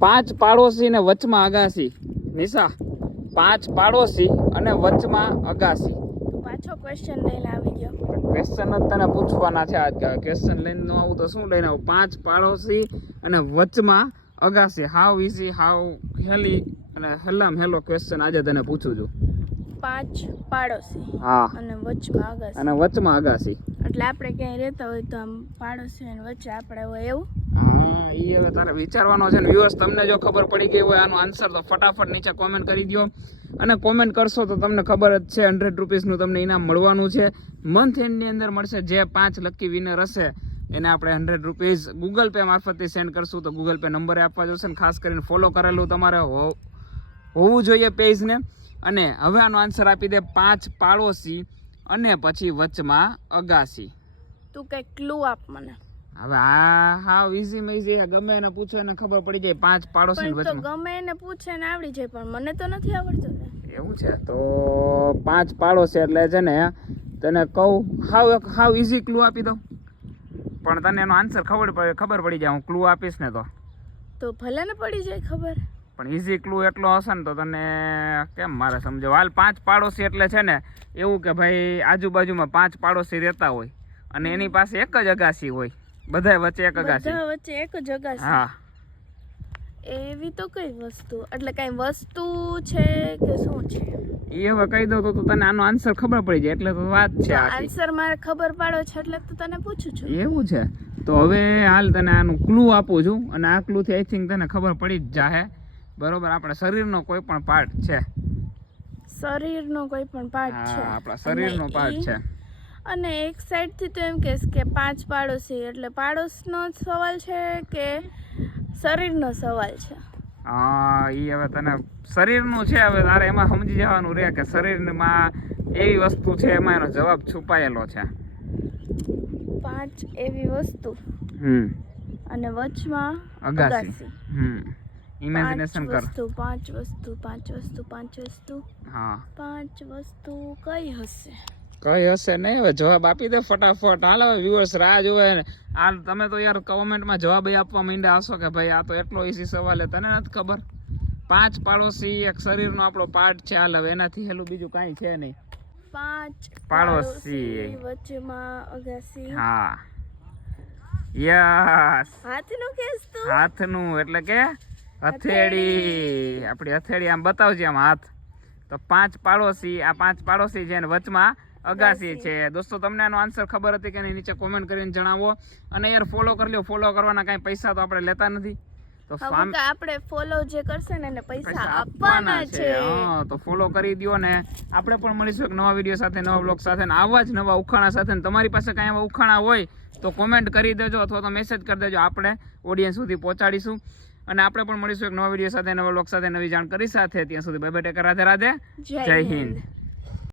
5 પાડોશી ને વચમાં અગાસી. નિશા, 5 પાડોશી અને વચમાં અગાસી. પાછો ક્વેશ્ચન લઈને આવી ગયો. ક્વેશ્ચન જ તને પૂછવાના છે આજ. ક્વેશ્ચન લઈને ન આવું તો શું લઈને આવું? 5 પાડોશી અને વચમાં અગાસી. હાવ ઈઝી, હાવ હેલી અને હેલામ હેલો ક્વેશ્ચન આજે તને પૂછું છું. 5 પાડોશી હા અને વચમાં અગાસી. અને વચમાં અગાસી. એટલે આપણે ક્યાંય રહેતા હોય તો આમ પાડોશી અને વચ્ચે આપણે હોય એવું. હા, એ હવે તારે વિચારવાનો છે ને. વ્યુઅર્સ, તમને જો ખબર પડી ગઈ હોય આનો આન્સર તો ફટાફટ નીચે કોમેન્ટ કરી દો. અને કોમેન્ટ કરશો તો તમને ખબર જ છે 100 રૂપીસનું તમને ઇનામ મળવાનું છે. મંથ એન્ડની અંદર મળશે. જે 5 લકી વિનર હશે એને આપણે 100 રૂપીસ ગૂગલ પે મારફતથી સેન્ડ કરશું. તો ગૂગલ પે નંબરે આપવા જોશે ને ખાસ કરીને ફોલો કરેલું તમારે હોવું જોઈએ પેજને. અને હવે આનો આન્સર આપી દે 5 પાડોશી અને પછી વચમાં અગાસી. તું કઈ ક્લુ આપ મને. હવે આ હાવ ઈઝી માં ઈઝી, ગમે એને પૂછો એને ખબર પડી જાય. 5 પાડોશી પણ તો વચમાં. ગમે એને પૂછે ને આવડી જાય, પણ મને તો નથી આવડતું ને. એવું છે તો 5 પાડોશી એટલે છે ને તને કહું હાવ ઈઝી ક્લુ આપી દઉં, પણ તને એનો આન્સર ખબર પડી જાય. હું ક્લુ આપીશ ને તો ભલે ને પડી જાય ખબર. પણ ઈઝી ક્લુ એટલો હશે ને તો તને કેમ મારે સમજો. હાલ 5 પાડોશી એટલે છે ને એવું કે ભાઈ આજુબાજુમાં 5 પાડોશી રહેતા હોય અને એની પાસે એક જ અગાસી હોય. બધાય વચ્ચે એક અગાસી. બધા વચ્ચે એક જ અગાસી. હા. એવી તો કઈ વસ્તુ, એટલે કઈ વસ્તુ છે કે શું છે? એ હવે કહી દઉં તો તને આનો આન્સર ખબર પડી જાય એટલે તો વાત છે. આન્સર મારે ખબર પાડો છે એટલે તો તને પૂછું છું. એવું છે તો હવે હાલ તને આનું ક્લુ આપું છું અને આ ક્લુ થી આઈ થિંક તને ખબર પડી જ જાહે. બરોબર, આપણા શરીરનો કોઈ પણ પાર્ટ છે. શરીરનો કોઈ પણ પાર્ટ છે? આપણા શરીરનો પાર્ટ છે. અને એક સાઈડ થી તો એમ કહેશ કે 5 પાડોશી એટલે પાડોશનો સવાલ છે કે શરીરનો સવાલ છે? હા, ઈ હવે તને શરીરનું છે. હવે તારે એમાં સમજી જવાનું રહે કે શરીરમાં એવી વસ્તુ છે, એમાં એનો જવાબ છુપાયેલો છે. 5 એવી વસ્તુ અને વચમાં અગાસી. ઇમેજિનેશન કર. 5 વસ્તુ. હા, 5 વસ્તુ કઈ હશે? કઈ હશે નહીં. હવે જવાબ આપી દે ફટાફટ. હાલ હવે વ્યુઅર્સ રાહ જોવે ને. હાલ તમે તો યાર કોમેન્ટમાં જવાબ આપવા માંડ્યા હશો કે ભાઈ આ તો એટલો ઈઝી સવાલ છે, તને નથી ખબર. 5 પાડોશી એક શરીરનો આપણો પાર્ટ છે. હાલ હવે એનાથી હેલું બીજું કાંઈ છે નહીં. 5 પાડોશી વચ્ચેમાં અગાસી. હા, યસ. હાથનું કેસ તું? હાથનું એટલે કે હથેળી. આપણી હથેળી આમ બતાવજે, આમ હાથ. તો 5 પાડોશી, આ 5 પાડોશી છે ને વચમાં અગાસી છે. દોસ્તો, તમને આનો આન્સર ખબર હતી કે નહીં નીચે કોમેન્ટ કરીને જણાવો. અને યાર ફોલો કરી લો. ફોલો કરવાના કાંઈ પૈસા તો આપણે લેતા નથી. તો આપણે ફોલો જે કરશે ને એને પૈસા આપવાના છે. હા, તો ફોલો કરી દયો ને આપણે પણ મળીશું એક નવા વિડીયો સાથે, નવા બ્લોગ સાથે, આવા જ નવા ઉખાણા સાથે. તમારી પાસે કાંઈ એવા ઉખાણા હોય તો કોમેન્ટ કરી દેજો અથવા તો મેસેજ કરી દેજો. આપણે ઓડિયન્સ સુધી પહોંચાડીશું. અને આપણે પણ મળીશું એક નવા વિડીયો સાથે, નવા બ્લોગ સાથે, નવી જાણકારી સાથે. ત્યાં સુધી bye bye, take care, Radhe Radhe, જય હિન્દ.